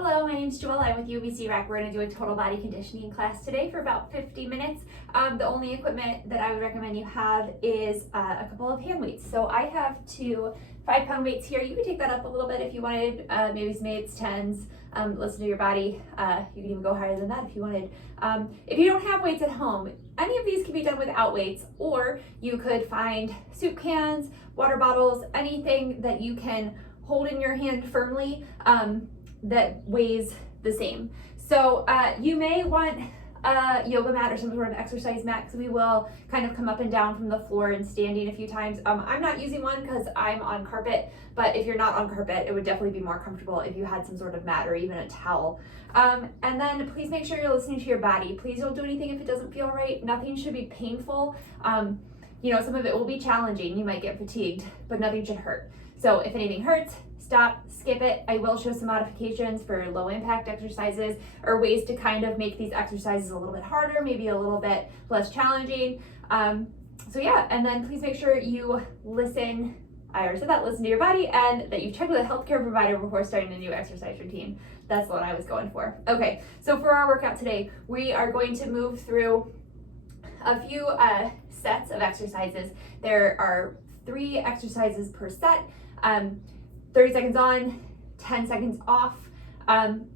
Hello, my name is Joella. I'm with TBC Rec. We're going to do a total body conditioning class today for about 50 minutes. The only equipment that I would recommend you have is a couple of hand weights. So I have two 5-pound weights here. You can take that up a little bit if you wanted, maybe some 8s, 10s. Listen to your body. You can even go higher than that if you wanted. If you don't have weights at home, any of these can be done without weights, or you could find soup cans, water bottles, anything that you can hold in your hand firmly that weighs the same. So you may want a yoga mat or some sort of exercise mat, because we will kind of come up and down from the floor and standing a few times. I'm not using one because I'm on carpet, but if you're not on carpet, it would definitely be more comfortable if you had some sort of mat or even a towel. And then please make sure you're listening to your body. Please don't do anything if it doesn't feel right. Nothing should be painful. You know, some of it will be challenging. You might get fatigued, but nothing should hurt. So if anything hurts, stop, skip it. I will show some modifications for low impact exercises or ways to kind of make these exercises a little bit harder, maybe a little bit less challenging. So yeah, and then please make sure you listen. I already said that, listen to your body, and that you've checked with a healthcare provider before starting a new exercise routine. That's what I was going for. Okay, so for our workout today, we are going to move through a few sets of exercises. There are 3 exercises per set. 30 seconds on, 10 seconds off, and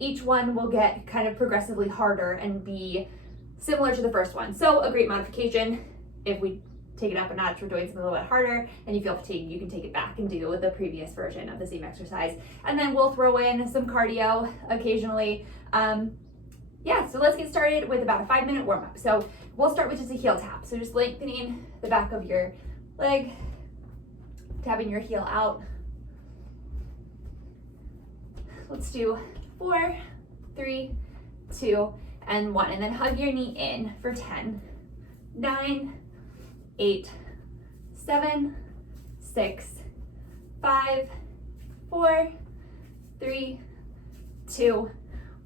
each one will get kind of progressively harder and be similar to the first one. So a great modification, if we take it up a notch, we're doing something a little bit harder and you feel fatigued, you can take it back and do the previous version of the same exercise. And then we'll throw in some cardio occasionally. Yeah, so let's get started with about a 5-minute warm-up. So we'll start with just a heel tap. So just lengthening the back of your leg, tapping your heel out. Let's do 4, 3, 2, and 1. And then hug your knee in for 10, 9, 8, 7, 6, 5, 4, 3, 2,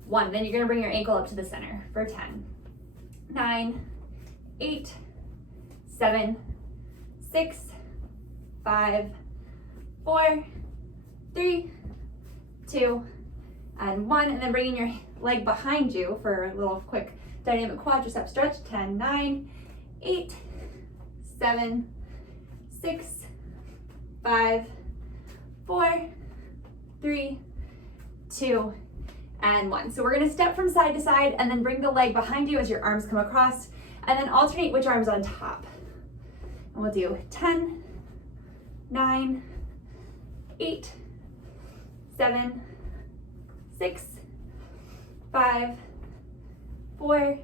1. Then you're going to bring your ankle up to the center for 10, 9, 8, 7, 6, 5, 4, 3, 2, and 1. And then bringing your leg behind you for a little quick dynamic quadricep stretch. 10, 9, 8, 7, 6, 5, 4, 3, 2, and 1. So we're going to step from side to side and then bring the leg behind you as your arms come across, and then alternate which arm's on top. And we'll do 10, 9, 8, 7, 6, 5, 4,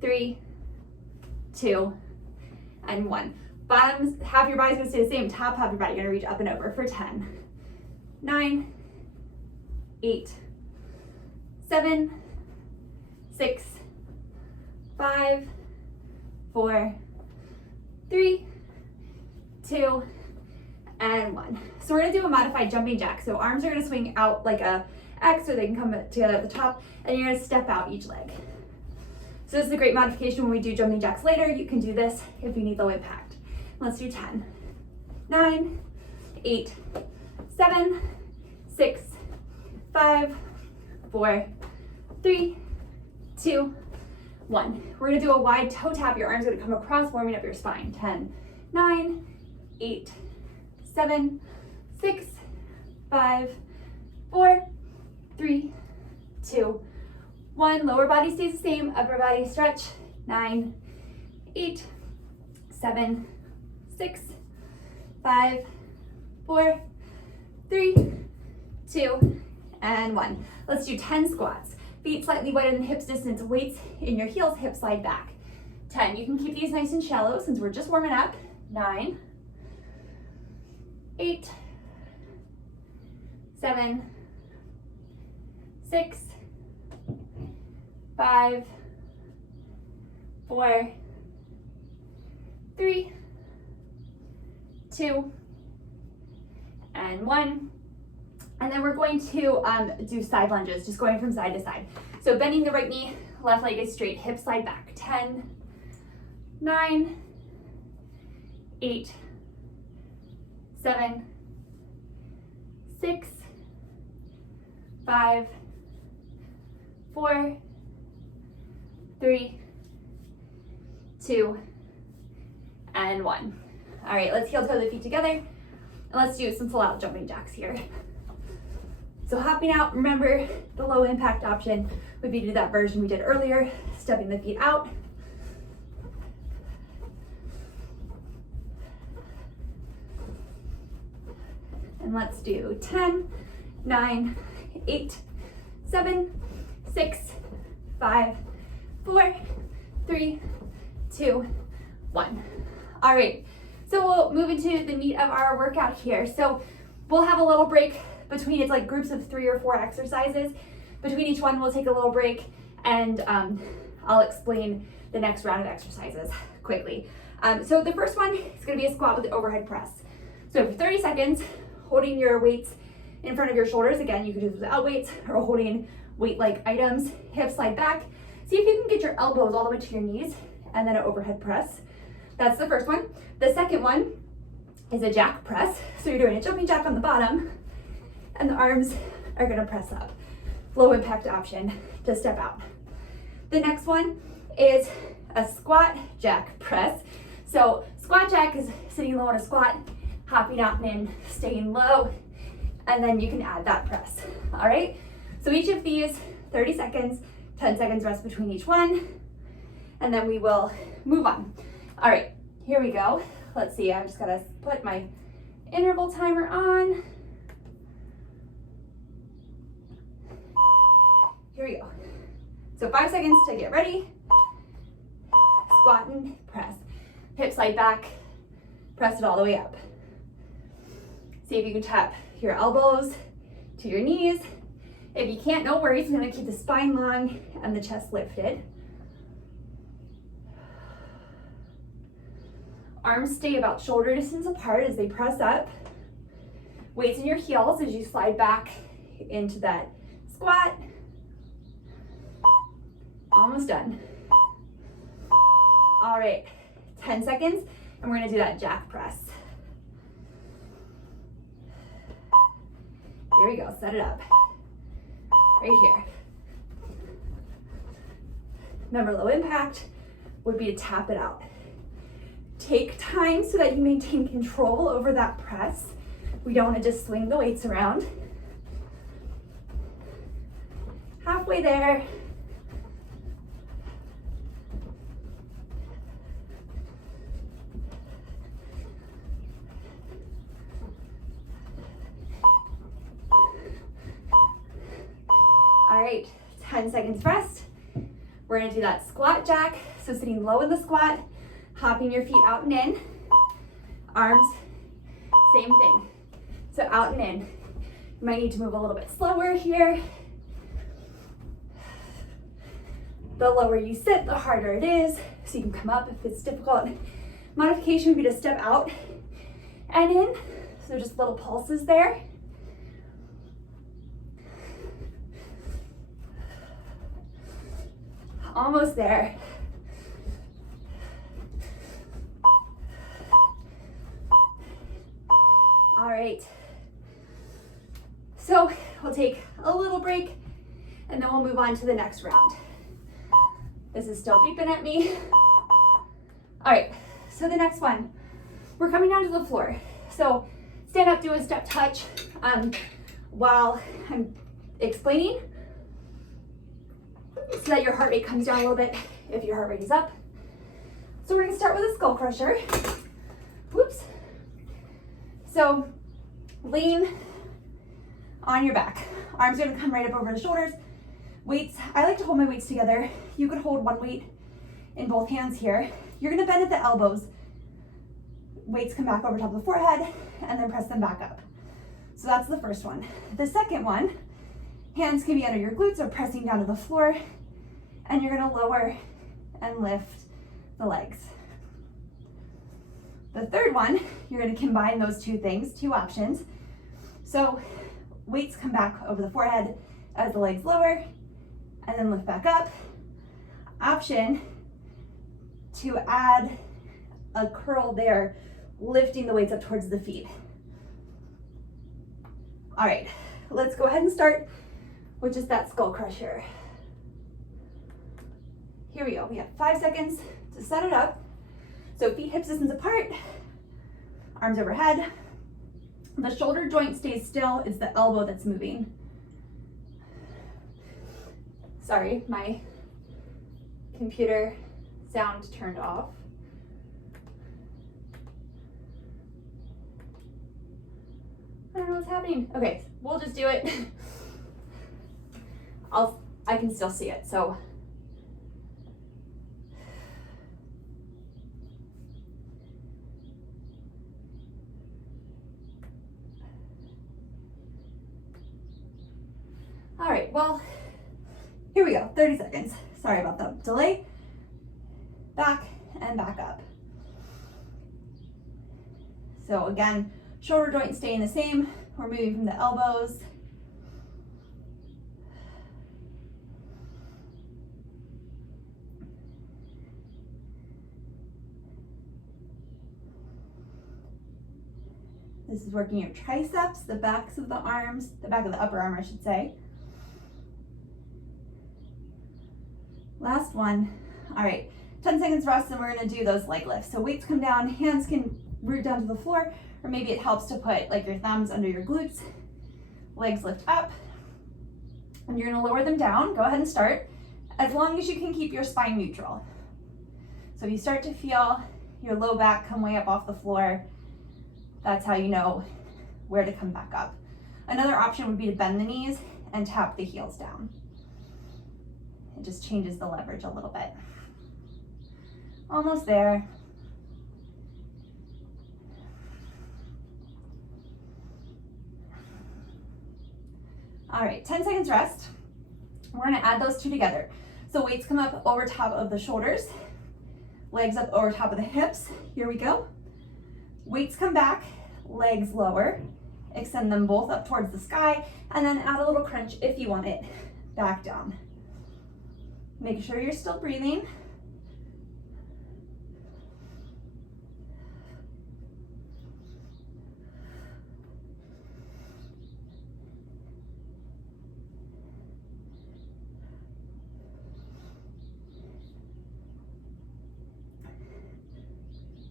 3, 2, and 1. Bottoms, half your body's gonna stay the same. Top half your body, you're gonna reach up and over for 10, 9, 8, 7, 6, 5, 4, 3, 2, and 1. So we're gonna do a modified jumping jack. So arms are gonna swing out like a X, or they can come together at the top, and you're gonna step out each leg. So this is a great modification when we do jumping jacks later. You can do this if you need low impact. Let's do 10, 9, 8, 7, 6, 5, 4, 3, 2, 1. We're gonna do a wide toe tap. Your arms are gonna come across, warming up your spine. 10, 9, 8, 7, 6, 5, 4, 3, 2, 1. Lower body stays the same, upper body stretch. 9, 8, 7, 6, 5, 4, 3, 2, and 1. Let's do 10 squats. Feet slightly wider than hips distance, weights in your heels, hips slide back. 10. You can keep these nice and shallow since we're just warming up. 9, 8, 7, 6, 5, 4, 3, 2, and 1. And then we're going to do side lunges, just going from side to side. So bending the right knee, left leg is straight, hips slide back. 10, 9, 8, 7, 6, 5, 4, 3, 2, and 1. All right, let's heel toe the feet together, and let's do some full out jumping jacks here. So hopping out, remember the low impact option would be to do that version we did earlier, stepping the feet out. And let's do 10, 9, 8, 7, 6, 5, 4, 3, 2, 1. All right, so we'll move into the meat of our workout here. So we'll have a little break between, it's like groups of 3 or 4 exercises. Between each one, we'll take a little break, and I'll explain the next round of exercises quickly. So the first one is gonna be a squat with the overhead press. So for 30 seconds, holding your weights in front of your shoulders. Again, you can do this without weights or holding weight-like items. Hips slide back. See if you can get your elbows all the way to your knees, and then an overhead press. That's the first one. The second one is a jack press. So you're doing a jumping jack on the bottom, and the arms are gonna press up. Low impact option to step out. The next one is a squat jack press. So squat jack is sitting low on a squat, hopping out and in, staying low, and then you can add that press. All right, so each of these, 30 seconds, 10 seconds rest between each one, and then we will move on. All right, here we go. Let's see, I just gotta put my interval timer on. Here we go. So 5 seconds to get ready. Squat and press. Hips slide back, press it all the way up. See if you can tap your elbows to your knees. If you can't, no worries. I'm gonna keep the spine long and the chest lifted. Arms stay about shoulder distance apart as they press up. Weights in your heels as you slide back into that squat. Almost done. All right, 10 seconds, and we're gonna do that jack press. Here we go, set it up. Right here. Remember, low impact would be to tap it out. Take time so that you maintain control over that press. We don't want to just swing the weights around. Halfway there. All right, 10 seconds rest. We're gonna do that squat jack. So sitting low in the squat, hopping your feet out and in. Arms, same thing. So out and in. You might need to move a little bit slower here. The lower you sit, the harder it is. So you can come up if it's difficult. Modification would be to step out and in. So just little pulses there. Almost there. All right. So we'll take a little break, and then we'll move on to the next round. This is still beeping at me. All right, so the next one, we're coming down to the floor. So stand up, do a step touch while I'm explaining, so that your heart rate comes down a little bit if your heart rate is up. So we're gonna start with a skull crusher. Whoops. So lean on your back. Arms are gonna come right up over the shoulders. Weights, I like to hold my weights together. You could hold one weight in both hands here. You're gonna bend at the elbows. Weights come back over top of the forehead and then press them back up. So that's the first one. The second one, hands can be under your glutes or pressing down to the floor, and you're gonna lower and lift the legs. The third one, you're gonna combine those two things, two options. So weights come back over the forehead as the legs lower, and then lift back up. Option to add a curl there, lifting the weights up towards the feet. All right, let's go ahead and start which is that skull crusher. Here we go. We have 5 seconds to set it up. So feet hip distance apart, arms overhead. The shoulder joint stays still. It's the elbow that's moving. Sorry, my computer sound turned off. I don't know what's happening. Okay, we'll just do it. I can still see it, so. All right, well, here we go, 30 seconds. Sorry about the delay. Back and back up. So again, shoulder joints staying the same. We're moving from the elbows. This is working your triceps, the backs of the arms, the back of the upper arm, I should say. Last one. All right, 10 seconds rest, and we're gonna do those leg lifts. So weights come down, hands can root down to the floor, or maybe it helps to put like your thumbs under your glutes, legs lift up, and you're gonna lower them down. Go ahead and start, as long as you can keep your spine neutral. So if you start to feel your low back come way up off the floor, that's how you know where to come back up. Another option would be to bend the knees and tap the heels down. It just changes the leverage a little bit. Almost there. All right, 10 seconds rest. We're gonna add those two together. So weights come up over top of the shoulders, legs up over top of the hips. Here we go. Weights come back, legs lower, extend them both up towards the sky, and then add a little crunch if you want it, back down. Make sure you're still breathing.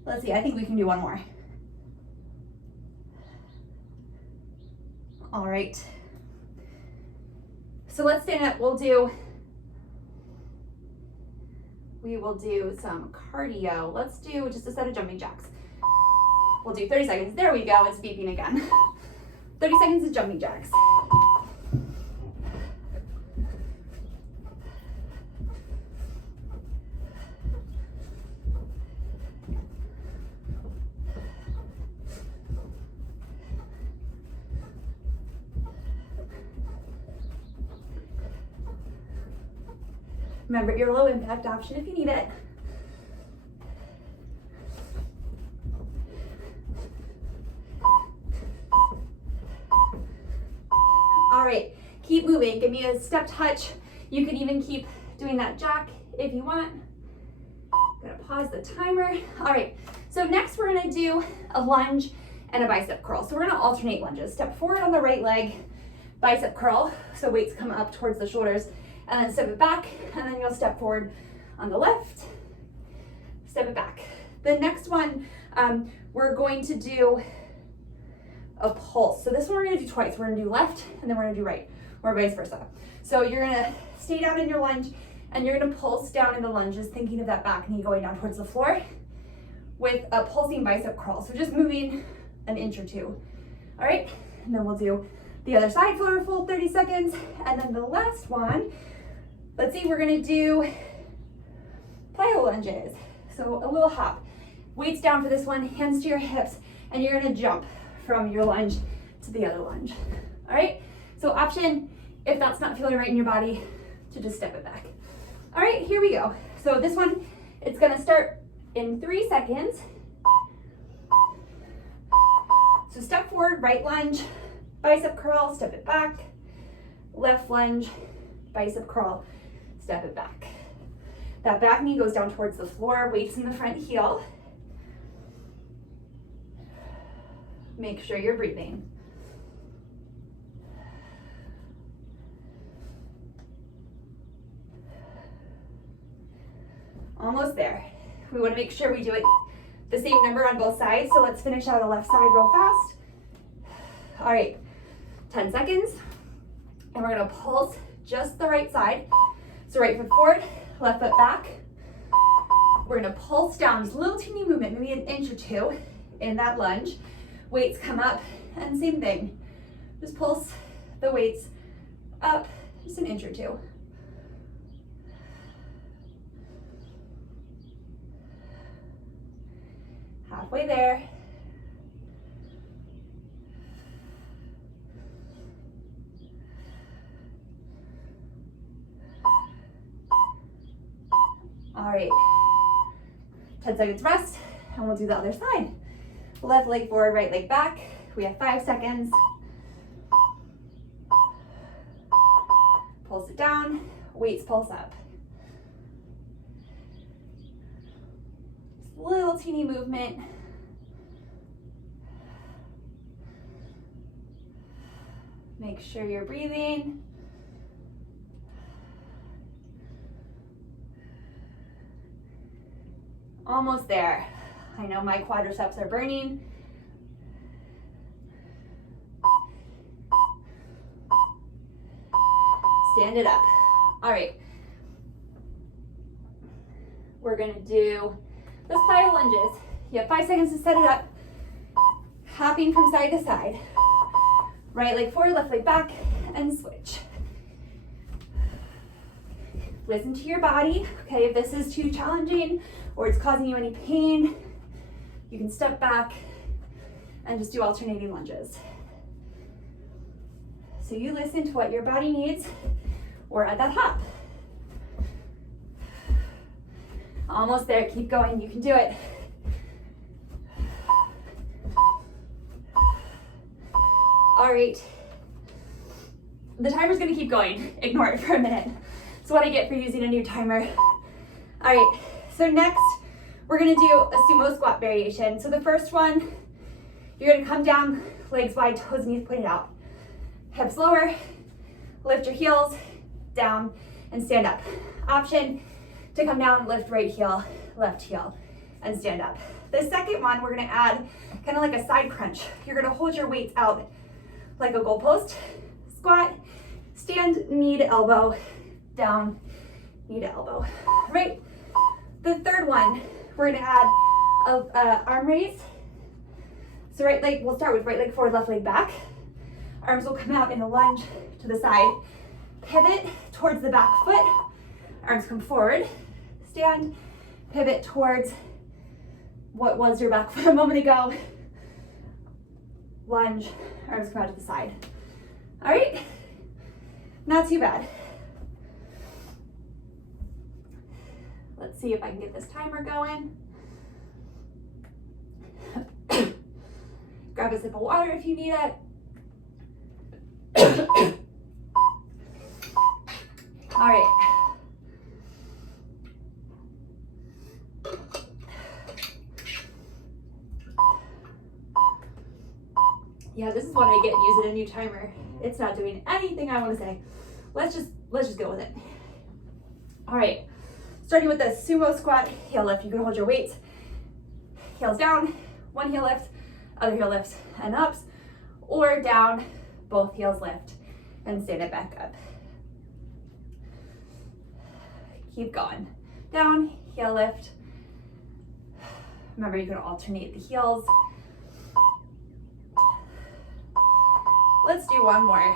Let's see, I think we can do one more. All right. So let's stand up. We will do some cardio. Let's do just a set of jumping jacks. We'll do 30 seconds. There we go, it's beeping again. 30 seconds of jumping jacks. Remember your low impact option if you need it. All right, keep moving. Give me a step touch. You can even keep doing that jack if you want. Gonna pause the timer. All right, so next we're gonna do a lunge and a bicep curl. So we're gonna alternate lunges. Step forward on the right leg, bicep curl. So weights come up towards the shoulders, and then step it back, and then you'll step forward on the left, step it back. The next one, we're going to do a pulse. So this one we're gonna do twice. We're gonna do left, and then we're gonna do right, or vice versa. So you're gonna stay down in your lunge, and you're gonna pulse down in the lunges, thinking of that back knee going down towards the floor with a pulsing bicep curl. So just moving an inch or two. All right, and then we'll do the other side for a full 30 seconds. And then the last one, let's see, we're gonna do plyo lunges. So a little hop. Weights down for this one, hands to your hips, and you're gonna jump from your lunge to the other lunge. All right, so option, if that's not feeling right in your body, to just step it back. All right, here we go. So this one, it's gonna start in 3 seconds. So step forward, right lunge, bicep curl, step it back. Left lunge, bicep curl, step it back. That back knee goes down towards the floor, weights in the front heel. Make sure you're breathing. Almost there. We want to make sure we do it the same number on both sides. So let's finish out a left side real fast. All right, 10 seconds. And we're gonna pulse just the right side. So right foot forward, left foot back. We're gonna pulse down, just a little teeny movement, maybe an inch or two in that lunge. Weights come up, and same thing. Just pulse the weights up, just an inch or two. Halfway there. All right, 10 seconds rest, and we'll do the other side. Left leg forward, right leg back. We have 5 seconds. Pulse it down, weights pulse up. Just little teeny movement. Make sure you're breathing. Almost there. I know my quadriceps are burning. Stand it up. All right. We're gonna do those plyo lunges. You have 5 seconds to set it up. Hopping from side to side. Right leg forward, left leg back, and switch. Listen to your body. Okay, if this is too challenging or it's causing you any pain, you can step back and just do alternating lunges. So you listen to what your body needs or at that hop. Almost there, keep going, you can do it. All right, the timer's gonna keep going. Ignore it for a minute. It's what I get for using a new timer. All right, so next we're gonna do a sumo squat variation. So the first one, you're gonna come down, legs wide, toes, knees pointed out. Hips lower, lift your heels, down, and stand up. Option to come down, lift right heel, left heel, and stand up. The second one, we're gonna add kind of like a side crunch. You're gonna hold your weights out like a goalpost, squat, stand, knee to elbow, down, knee to elbow. All right, the third one, we're gonna add a arm raise. So right leg, we'll start with right leg forward, left leg back. Arms will come out in a lunge to the side. Pivot towards the back foot. Arms come forward. Stand, pivot towards what was your back foot a moment ago. Lunge, arms come out to the side. All right, not too bad. Let's see if I can get this timer going. Grab a sip of water if you need it. All right. Yeah, this is what I get using a new timer. It's not doing anything I want to say. Let's just go with it. All right. Starting with the sumo squat heel lift. You can hold your weights. Heels down, one heel lift, other heel lifts and ups, or down, both heels lift, and stand it back up. Keep going. Down, heel lift. Remember, you can alternate the heels. Let's do one more.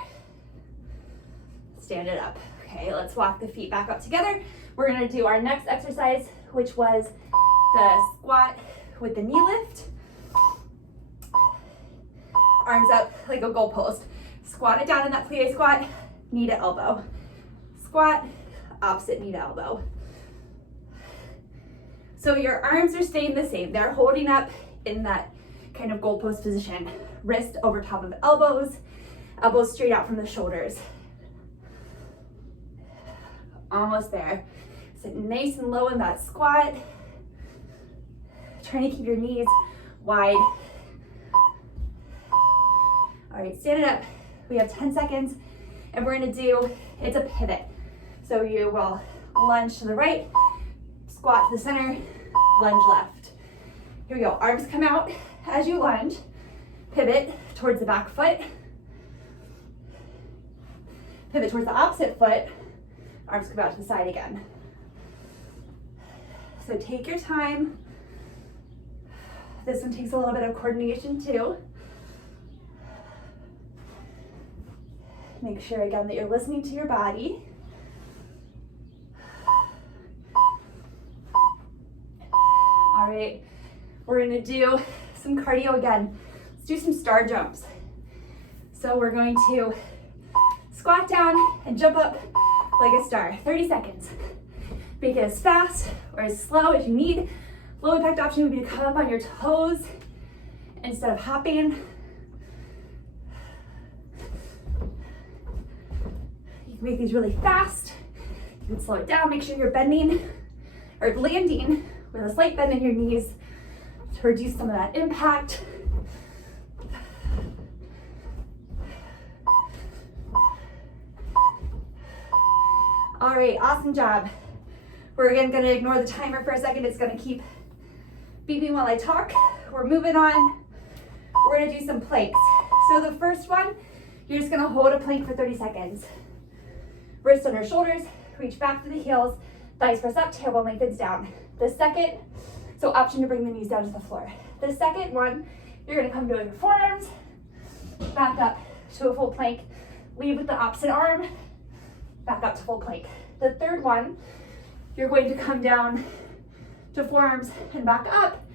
Stand it up. Okay, let's walk the feet back up together. We're gonna do our next exercise, which was the squat with the knee lift. Arms up like a goalpost. Squat it down in that plie squat, knee to elbow. Squat, opposite knee to elbow. So your arms are staying the same. They're holding up in that kind of goalpost position. Wrist over top of elbows, elbows straight out from the shoulders. Almost there. Sit nice and low in that squat. Trying to keep your knees wide. All right, stand it up. We have 10 seconds, and we're gonna do, it's a pivot. So you will lunge to the right, squat to the center, lunge left. Here we go, arms come out as you lunge, pivot towards the back foot, pivot towards the opposite foot, arms come out to the side again. So take your time. This one takes a little bit of coordination too. Make sure again that you're listening to your body. All right, we're gonna do some cardio again. Let's do some star jumps. So we're going to squat down and jump up like a star, 30 seconds. Make it as fast or as slow as you need. Low impact option would be to come up on your toes instead of hopping. You can make these really fast. You can slow it down. Make sure you're bending or landing with a slight bend in your knees to reduce some of that impact. All right, awesome job. We're again gonna ignore the timer for a second. It's gonna keep beeping while I talk. We're moving on. We're gonna do some planks. So the first one, you're just gonna hold a plank for 30 seconds. Wrists under shoulders, reach back to the heels, thighs press up, tailbone lengthens down. The second, so option to bring the knees down to the floor. The second one, you're gonna come to your forearms, back up to a full plank, lead with the opposite arm, back up to full plank. The third one, you're going to come down to forearms and back up.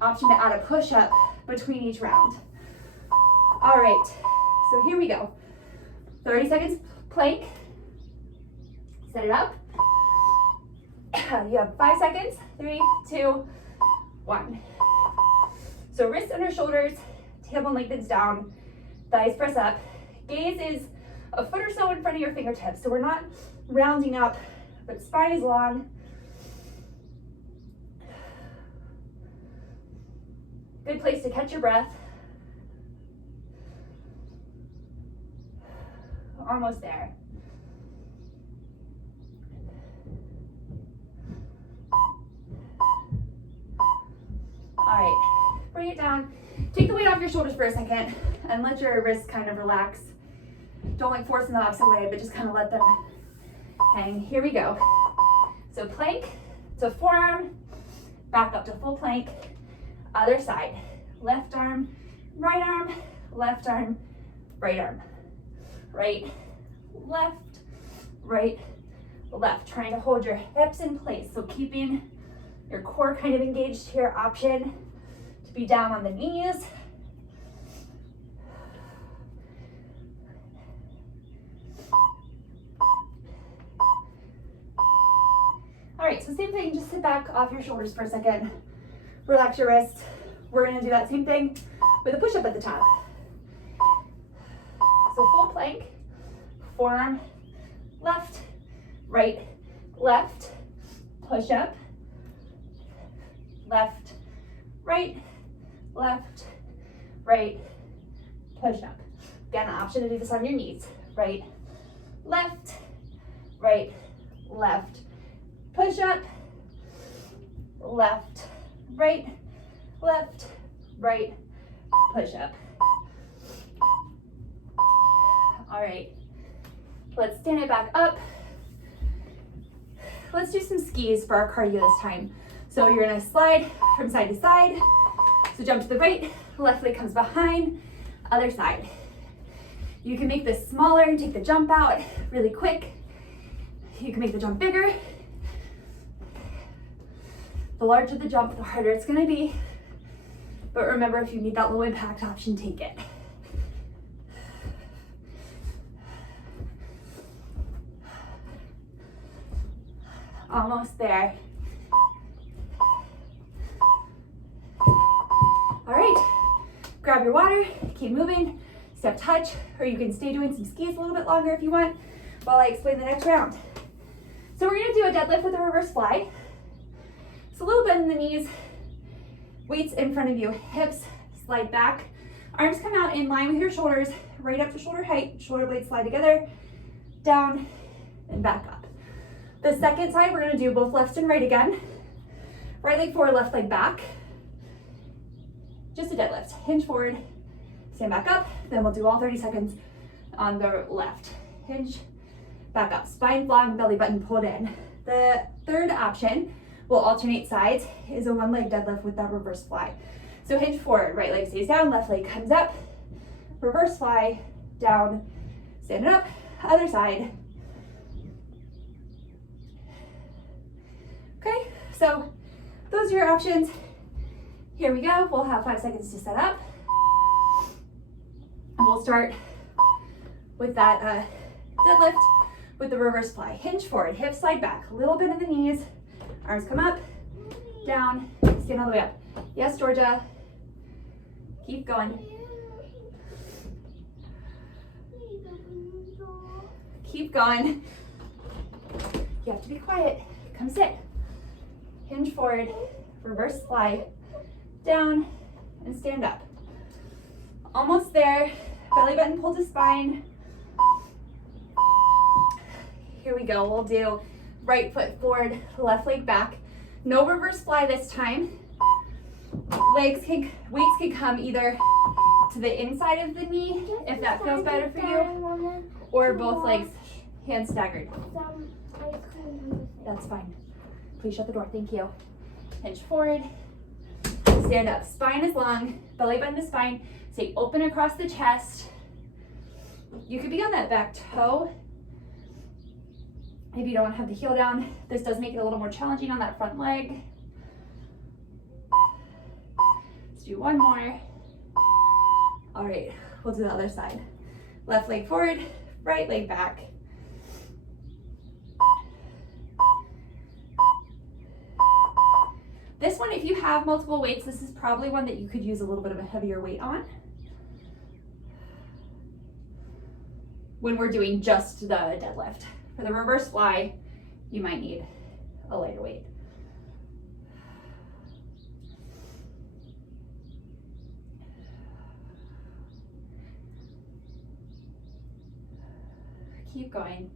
Option to add a push-up between each round. All right, so here we go. 30 seconds plank. Set it up. You have 5 seconds. 3, 2, 1. So wrists under shoulders, tailbone lengthens down, thighs press up. Gaze is a foot or so in front of your fingertips. So we're not rounding up, but spine is long. Good place to catch your breath. Almost there. All right, bring it down. Take the weight off your shoulders for a second and let your wrists kind of relax. Don't like force in the opposite way, but just kind of let them hang. Here we go. So plank to forearm, back up to full plank, other side. Left arm, right arm, left arm, right arm. Right, left, right, left. Trying to hold your hips in place. So keeping your core kind of engaged here. Option to be down on the knees. All right, so same thing, just sit back off your shoulders for a second. Relax your wrists. We're gonna do that same thing with a push-up at the top. So full plank, forearm, left, right, left, push-up, left, right, push-up. Again, an option to do this on your knees. Right, left, push-up, left, right, push-up. All right, let's stand it back up. Let's do some skis for our cardio this time. So you're gonna slide from side to side. So jump to the right, left leg comes behind, other side. You can make this smaller and take the jump out really quick. You can make the jump bigger. The larger the jump, the harder it's gonna be. But remember, if you need that low impact option, take it. Almost there. All right, grab your water, keep moving, step touch, or you can stay doing some skis a little bit longer if you want while I explain the next round. So we're gonna do a deadlift with a reverse fly. It's a little bend in the knees, weights in front of you, hips slide back, arms come out in line with your shoulders, right up to shoulder height, shoulder blades slide together, down and back up. The second side, we're gonna do both left and right again. Right leg forward, left leg back. Just a deadlift. Hinge forward, stand back up. Then we'll do all 30 seconds on the left. Hinge, back up. Spine long, belly button pulled in. The third option, we'll alternate sides, is a one leg deadlift with that reverse fly. So hinge forward, right leg stays down, left leg comes up, reverse fly, down, stand it up, other side. Okay, so those are your options. Here we go. We'll have 5 seconds to set up. And we'll start with that deadlift with the reverse fly. Hinge forward, hips slide back, a little bit in the knees, arms come up, down, stand all the way up. Yes, Georgia. Keep going. Keep going. You have to be quiet. Come sit. Hinge forward, reverse fly, down, and stand up. Almost there. Belly button pull to spine. Here we go. We'll do right foot forward, left leg back. No reverse fly this time. Weights can come either to the inside of the knee, if that feels better for you, or both legs hand staggered. That's fine. Please shut the door. Thank you. Hinge forward. Stand up. Spine is long. Belly button to spine. Stay open across the chest. You could be on that back toe if you don't have the heel down. This does make it a little more challenging on that front leg. Let's do one more. All right, we'll do the other side. Left leg forward, right leg back. This one, if you have multiple weights, this is probably one that you could use a little bit of a heavier weight on. When we're doing just the deadlift. For the reverse fly, you might need a lighter weight. Keep going.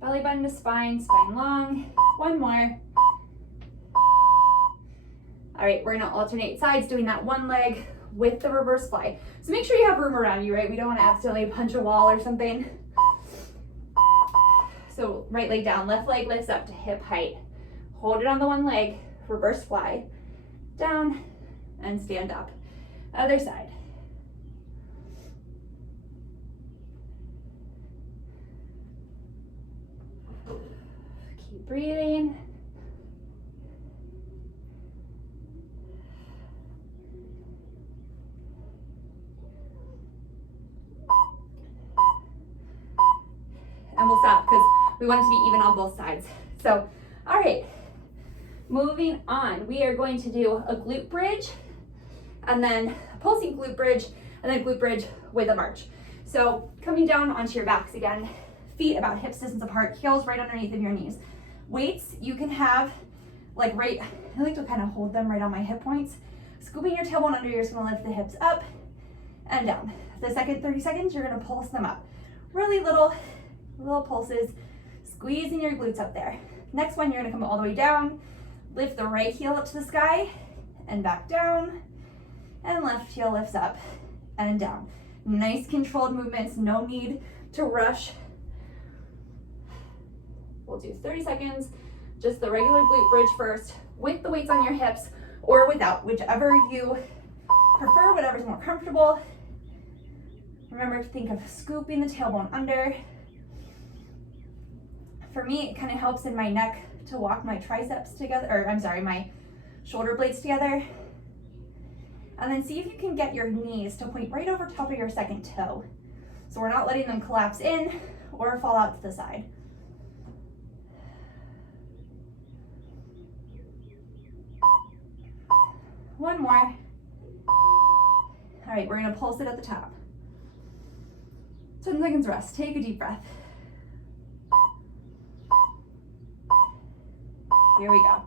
Belly button to spine, spine long. One more. All right, we're gonna alternate sides, doing that one leg with the reverse fly. So make sure you have room around you, right? We don't wanna accidentally punch a wall or something. So right leg down, left leg lifts up to hip height. Hold it on the one leg, reverse fly, down, and stand up. Other side. Keep breathing. And we'll stop because we want it to be even on both sides. So, all right, moving on. We are going to do a glute bridge and then a pulsing glute bridge and then glute bridge with a march. So coming down onto your backs again, feet about hip distance apart, heels right underneath of your knees. Weights you can have like right, I like to kind of hold them right on my hip points. Scooping your tailbone under, you're just gonna lift the hips up and down. The second 30 seconds, you're gonna pulse them up. Really little pulses, squeezing your glutes up there. Next one, you're gonna come all the way down, lift the right heel up to the sky and back down, and left heel lifts up and down. Nice controlled movements, no need to rush. We'll do 30 seconds, just the regular glute bridge first, with the weights on your hips or without, whichever you prefer, whatever's more comfortable. Remember to think of scooping the tailbone under. For me, it kind of helps in my neck to walk my triceps together, or I'm sorry, my shoulder blades together. And then see if you can get your knees to point right over top of your second toe. So we're not letting them collapse in or fall out to the side. One more. All right, we're gonna pulse it at the top. 10 seconds rest, take a deep breath. Here we go.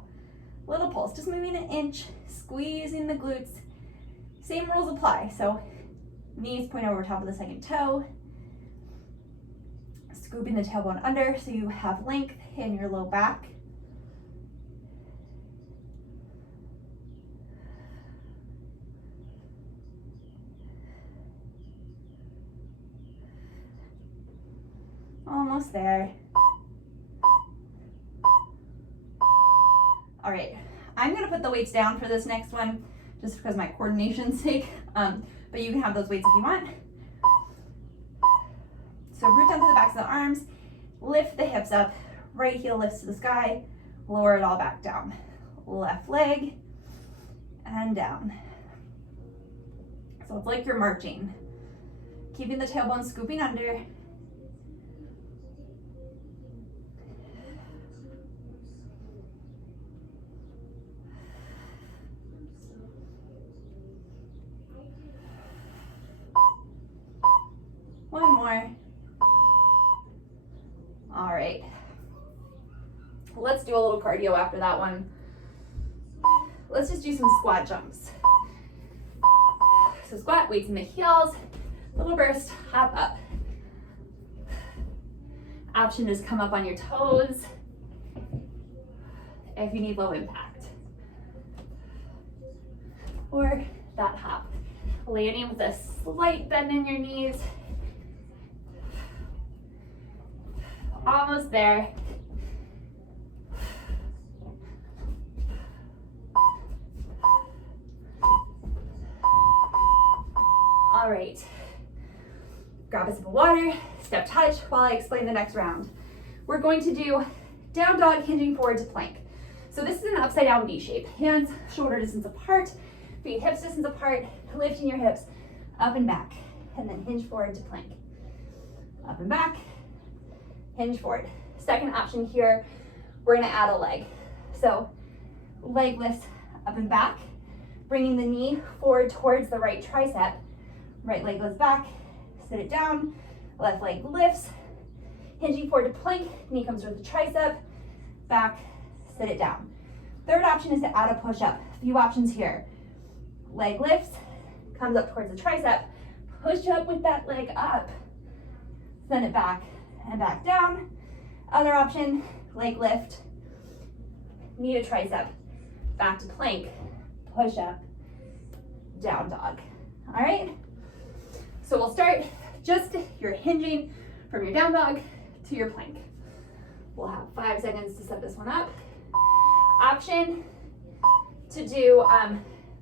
Little pulse, just moving an inch, squeezing the glutes. Same rules apply. So knees point over top of the second toe. Scooping the tailbone under so you have length in your low back. Almost there. All right, I'm gonna put the weights down for this next one just because my coordination's sake, but you can have those weights if you want. So root down to the backs of the arms, lift the hips up, right heel lifts to the sky, lower it all back down. Left leg and down. So it's like you're marching. Keeping the tailbone scooping under. One more. All right. Let's do a little cardio after that one. Let's just do some squat jumps. So squat, weights in the heels, little burst, hop up. Option is come up on your toes if you need low impact. Or that hop. Landing with a slight bend in your knees. Almost there. All right. Grab a sip of water, step touch while I explain the next round. We're going to do down dog hinging forward to plank. So this is an upside down V shape. Hands shoulder distance apart, feet hips distance apart, lifting your hips up and back, and then hinge forward to plank. Up and back, hinge forward. Second option here, we're gonna add a leg. So leg lifts up and back, bringing the knee forward towards the right tricep. Right leg goes back, sit it down, left leg lifts, hinging forward to plank, knee comes towards the tricep, back, sit it down. Third option is to add a push-up. A few options here. Leg lifts, comes up towards the tricep, push up with that leg up, send it back and back down. Other option, leg lift, knee to tricep, back to plank, push up, down dog. All right? So we'll start just your hinging from your down dog to your plank. We'll have 5 seconds to set this one up. Option to do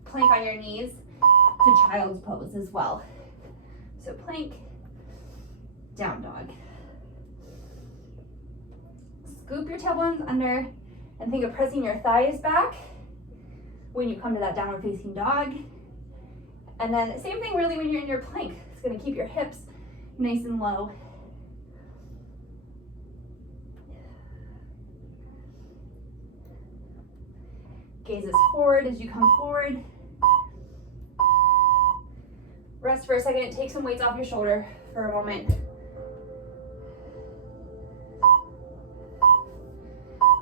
plank on your knees to child's pose as well. So plank, down dog. Scoop your tailbones under and think of pressing your thighs back when you come to that downward facing dog. And then same thing really when you're in your plank. It's gonna keep your hips nice and low. Gaze is forward as you come forward. Rest for a second, take some weights off your shoulder for a moment.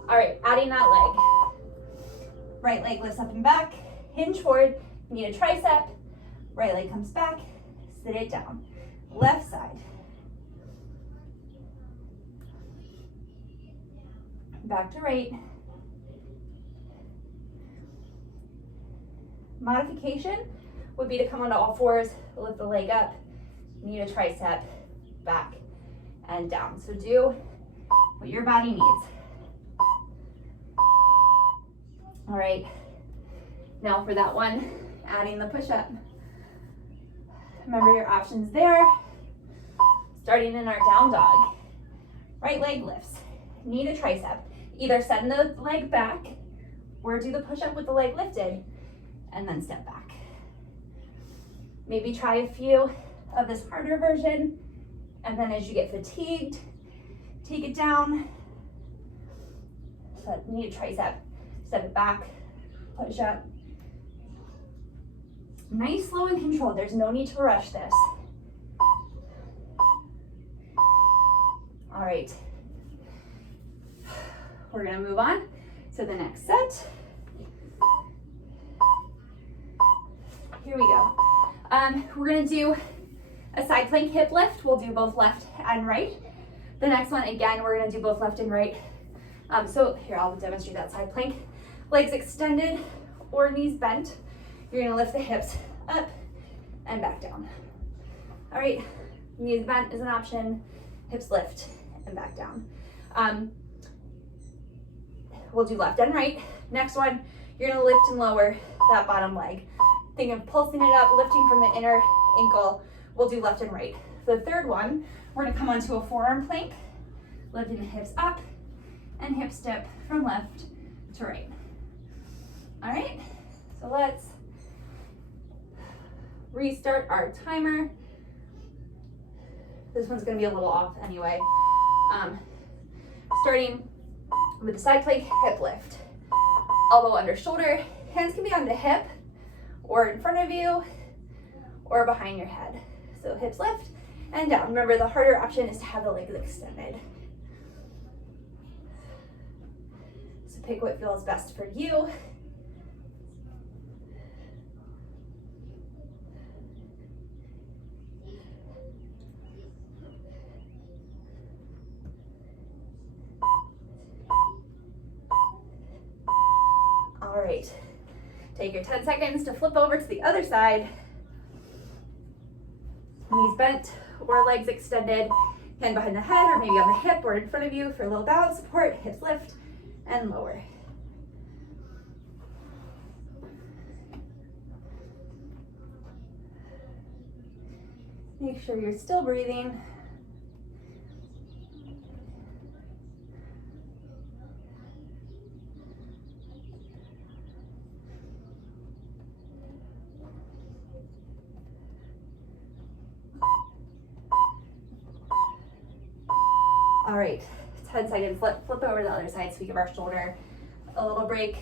All right, adding that leg. Right leg lifts up and back, hinge forward, knee to tricep, right leg comes back, sit it down. Left side. Back to right. Modification would be to come onto all fours, lift the leg up, knee to tricep, back and down. So do what your body needs. All right, now for that one, adding the push-up. Remember your options there. Starting in our down dog. Right leg lifts, knee to tricep. Either send the leg back or do the push-up with the leg lifted and then step back. Maybe try a few of this harder version, and then as you get fatigued, take it down. So knee to tricep, step it back, push up. Nice, slow, and controlled. There's no need to rush this. All right. We're gonna move on to the next set. Here we go. We're gonna do a side plank hip lift. We'll do both left and right. The next one, again, we're gonna do both left and right. So here, I'll demonstrate that side plank. Legs extended or knees bent. You're gonna lift the hips up and back down. All right, knees bent is an option, hips lift and back down. We'll do left and right. Next one, you're gonna lift and lower that bottom leg. Think of pulsing it up, lifting from the inner ankle. We'll do left and right. The third one, we're gonna come onto a forearm plank, lifting the hips up and hip step from left to right. All right, so let's restart our timer. This one's gonna be a little off anyway. Starting with the side plank, hip lift. Elbow under shoulder, hands can be on the hip or in front of you or behind your head. So hips lift and down. Remember, the harder option is to have the legs extended. So pick what feels best for you. All right, take your 10 seconds to flip over to the other side. Knees bent or legs extended, hand behind the head or maybe on the hip or in front of you for a little balance support. Hips lift and lower. Make sure you're still breathing. All right, 10 seconds, flip over to the other side so we give our shoulder a little break.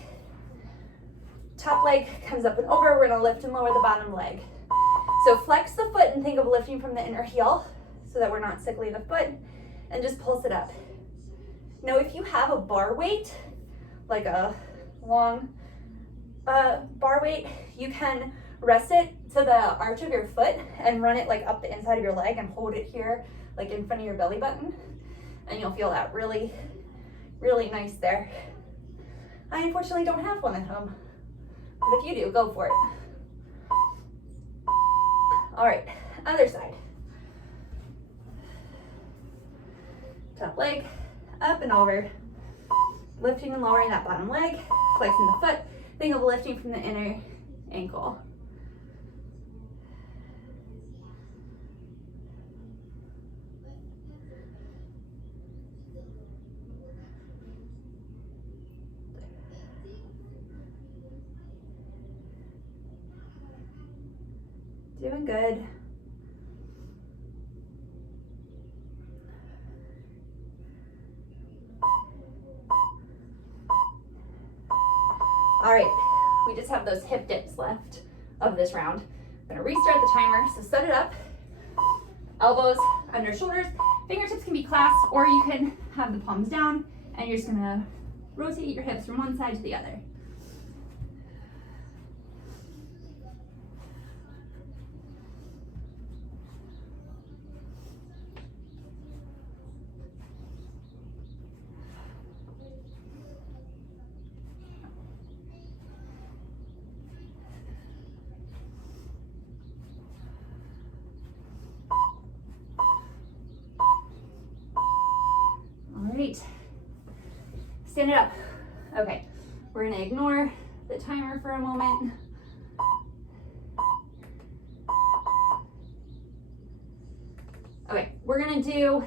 Top leg comes up and over, we're gonna lift and lower the bottom leg. So flex the foot and think of lifting from the inner heel so that we're not sickly the foot, and just pulse it up. Now if you have a bar weight, like a long bar weight, you can rest it to the arch of your foot and run it like up the inside of your leg and hold it here like in front of your belly button. And you'll feel that really, really nice there. I unfortunately don't have one at home, but if you do, go for it. All right, other side. Top leg, up and over. Lifting and lowering that bottom leg, flexing the foot. Think of lifting from the inner ankle. Doing good. All right, we just have those hip dips left of this round. I'm gonna restart the timer, so set it up. Elbows under shoulders, fingertips can be clasped, or you can have the palms down, and you're just gonna rotate your hips from one side to the other. Stand it up. Okay, we're gonna ignore the timer for a moment. Okay, we're gonna do,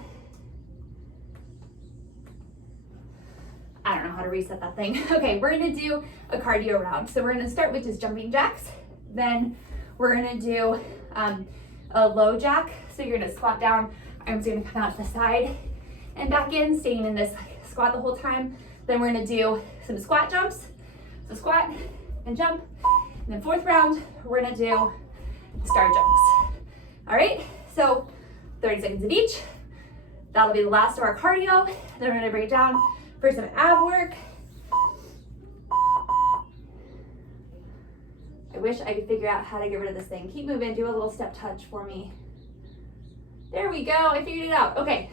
I don't know how to reset that thing. Okay, we're gonna do a cardio round. So we're gonna start with just jumping jacks. Then we're gonna do a low jack. So you're gonna squat down, arms are gonna come out to the side and back in, staying in this squat the whole time. Then we're gonna do some squat jumps. So squat and jump. And then fourth round, we're gonna do star jumps. All right, so 30 seconds of each. That'll be the last of our cardio. Then we're gonna break it down for some ab work. I wish I could figure out how to get rid of this thing. Keep moving, do a little step touch for me. There we go, I figured it out. Okay,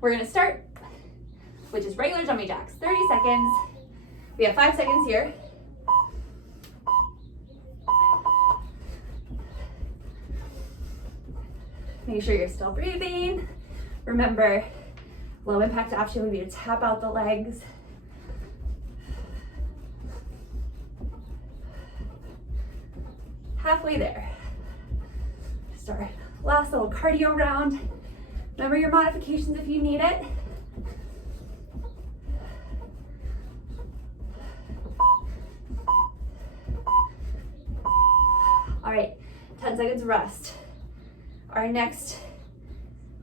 We're gonna start, which is regular jumping jacks, 30 seconds. We have 5 seconds here. Make sure you're still breathing. Remember, low impact option would be to tap out the legs. Halfway there. Start last little cardio round. Remember your modifications if you need it. All right, 10 seconds rest. Our next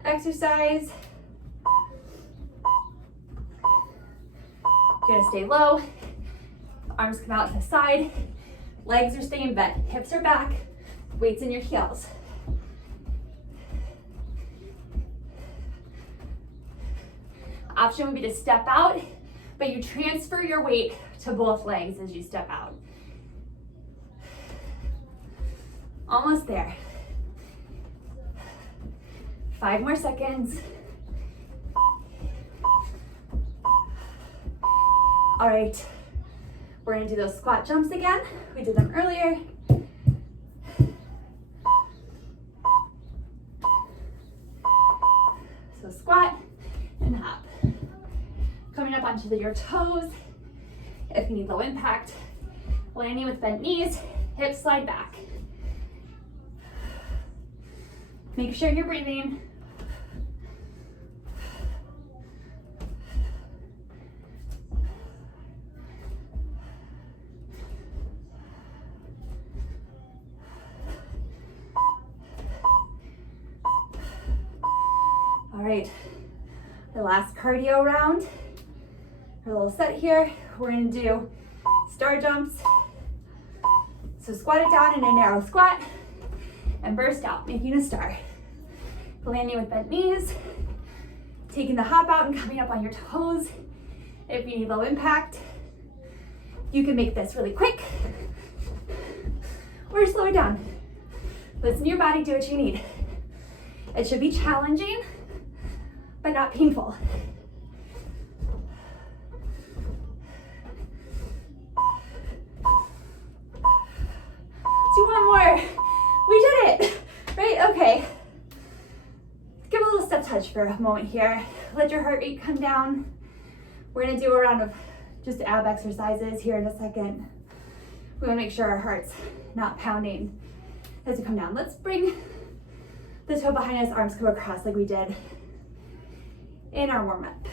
exercise, you're gonna stay low, arms come out to the side, legs are staying bent, hips are back, weights in your heels. Option would be to step out, but you transfer your weight to both legs as you step out. Almost there. 5 more seconds. All right, we're gonna do those squat jumps again. We did them earlier. So squat and hop. Coming up onto your toes. If you need low impact, landing with bent knees, hips slide back. Make sure you're breathing. All right, the last cardio round, our little set here. We're gonna do star jumps. So squat it down in a narrow squat and burst out, making a star. Landing with bent knees, taking the hop out and coming up on your toes. If you need low impact, you can make this really quick or slow it down. Listen to your body, do what you need. It should be challenging, but not painful. Do one more. We did it, right? Okay. Give a little step touch for a moment here. Let your heart rate come down. We're gonna do a round of just ab exercises here in a second. We wanna make sure our heart's not pounding as we come down. Let's bring the toe behind us, arms come across like we did in our warm up.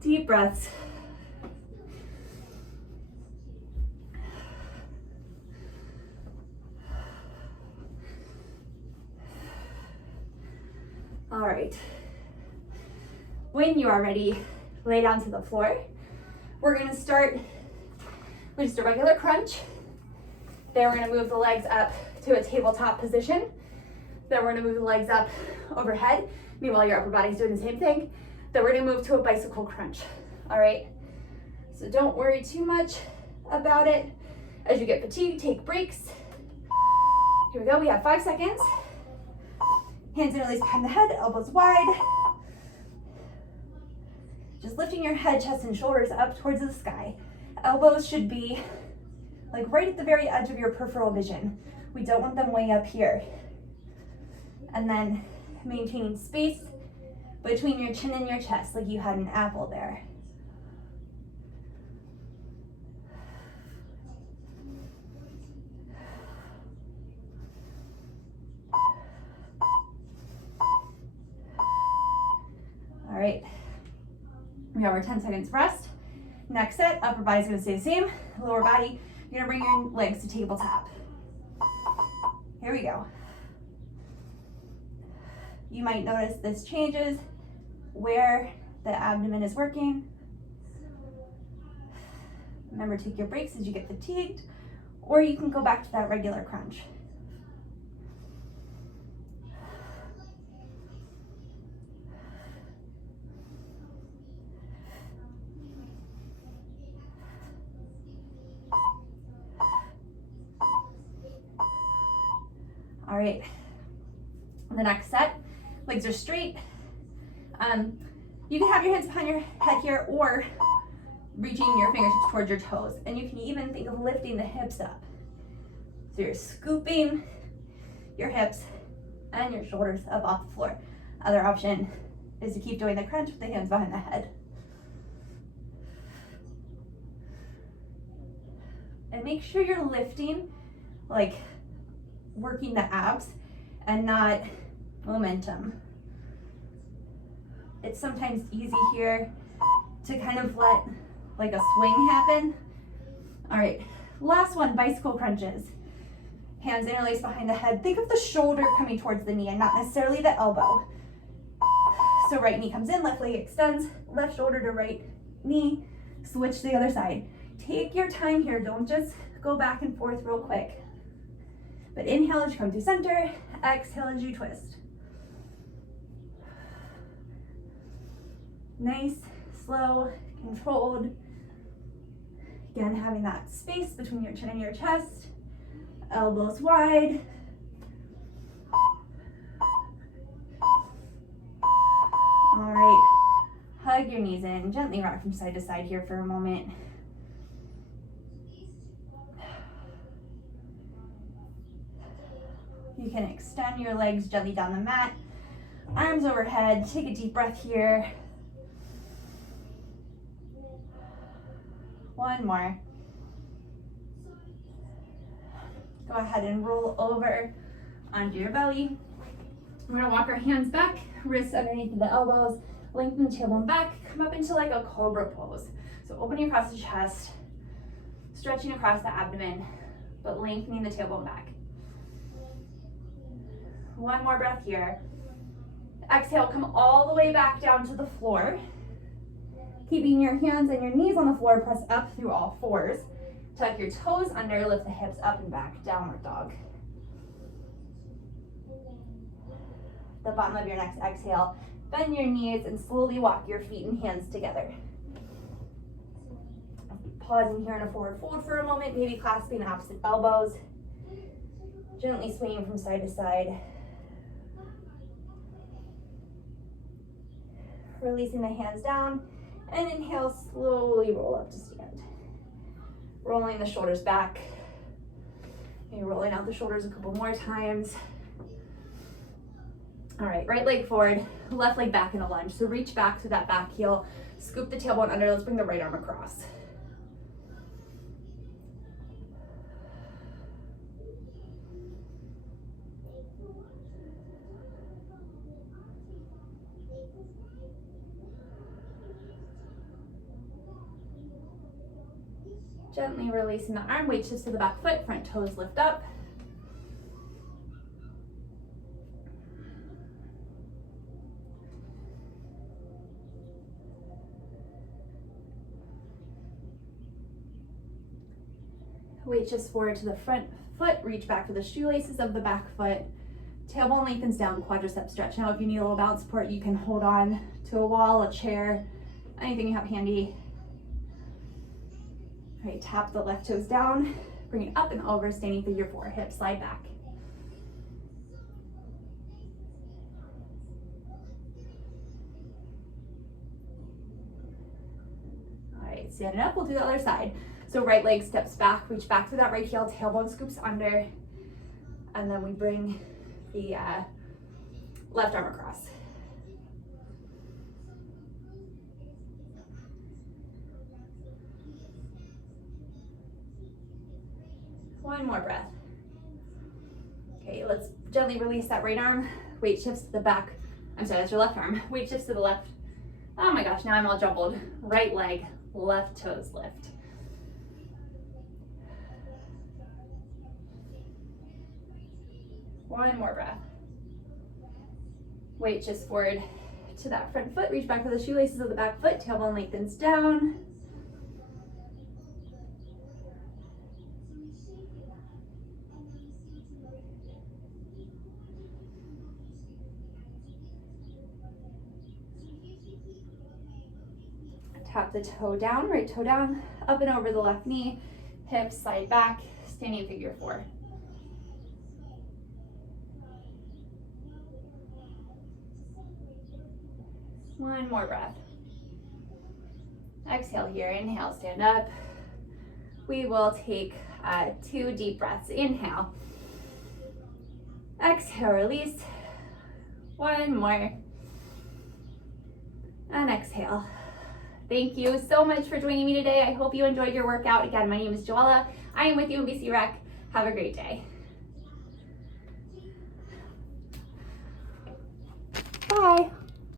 Deep breaths. All right, when you are ready, lay down to the floor. We're gonna start with just a regular crunch. Then we're gonna move the legs up to a tabletop position. Then we're gonna move the legs up overhead. Meanwhile, your upper body's doing the same thing. Then we're gonna move to a bicycle crunch, all right? So don't worry too much about it. As you get fatigued, take breaks. Here we go, we have 5 seconds. Hands and release behind the head, elbows wide. Just lifting your head, chest, and shoulders up towards the sky. Elbows should be like right at the very edge of your peripheral vision. We don't want them way up here. And then maintaining space between your chin and your chest, like you had an apple there. All right, we have our 10 seconds rest. Next set, upper body's gonna stay the same. Lower body, you're gonna bring your legs to tabletop. Here we go. You might notice this changes where the abdomen is working. Remember, take your breaks as you get fatigued, or you can go back to that regular crunch. All right, the next set, legs are straight. You can have your hands behind your head here or reaching your fingertips towards your toes. And you can even think of lifting the hips up. So you're scooping your hips and your shoulders up off the floor. Other option is to keep doing the crunch with the hands behind the head. And make sure you're lifting, like working the abs and not momentum. It's sometimes easy here to kind of let like a swing happen. All right, last one, bicycle crunches. Hands interlaced behind the head. Think of the shoulder coming towards the knee and not necessarily the elbow. So right knee comes in, left leg extends, left shoulder to right knee, switch to the other side. Take your time here, don't just go back and forth real quick. But inhale as you come to center, exhale as you twist. Nice, slow, controlled. Again, having that space between your chin and your chest, elbows wide. All right, hug your knees in, gently rock from side to side here for a moment. You can extend your legs gently down the mat, arms overhead. Take a deep breath here. One more. Go ahead and roll over onto your belly. We're gonna walk our hands back, wrists underneath the elbows, lengthen the tailbone back, come up into like a cobra pose. So opening across the chest, stretching across the abdomen, but lengthening the tailbone back. One more breath here. Exhale, come all the way back down to the floor. Keeping your hands and your knees on the floor, press up through all fours. Tuck your toes under, lift the hips up and back, downward dog. The bottom of your next exhale, bend your knees and slowly walk your feet and hands together. Pausing here in a forward fold for a moment, maybe clasping the opposite elbows. Gently swinging from side to side. Releasing the hands down, and inhale, slowly roll up to stand. Rolling the shoulders back. Maybe rolling out the shoulders a couple more times. All right, right leg forward, left leg back in a lunge. So reach back to that back heel, scoop the tailbone under. Let's bring the right arm across. Gently releasing the arm, weight shifts to the back foot, front toes lift up. Weight shifts forward to the front foot, reach back to the shoelaces of the back foot. Tailbone lengthens down, quadricep stretch. Now if you need a little balance support, you can hold on to a wall, a chair, anything you have handy. All right, tap the left toes down, bring it up and over, standing figure four, hips slide back. All right, stand it up, we'll do the other side. So right leg steps back, reach back to that right heel, tailbone scoops under, and then we bring the left arm across. One more breath. Okay, let's gently release that right arm. Weight shifts to the back. I'm sorry, that's your left arm. Weight shifts to the left. Oh my gosh, now I'm all jumbled. Right leg, left toes lift. One more breath. Weight shifts forward to that front foot. Reach back to the shoelaces of the back foot. Tailbone lengthens down. Tap the toe down, right toe down, up and over the left knee, hips slide back, standing figure four. One more breath. Exhale here, inhale, stand up. We will take 2 deep breaths. Inhale. Exhale, release. One more. And exhale. Thank you so much for joining me today. I hope you enjoyed your workout. Again, my name is Joella. I am with you in BC Rec. Have a great day. Bye.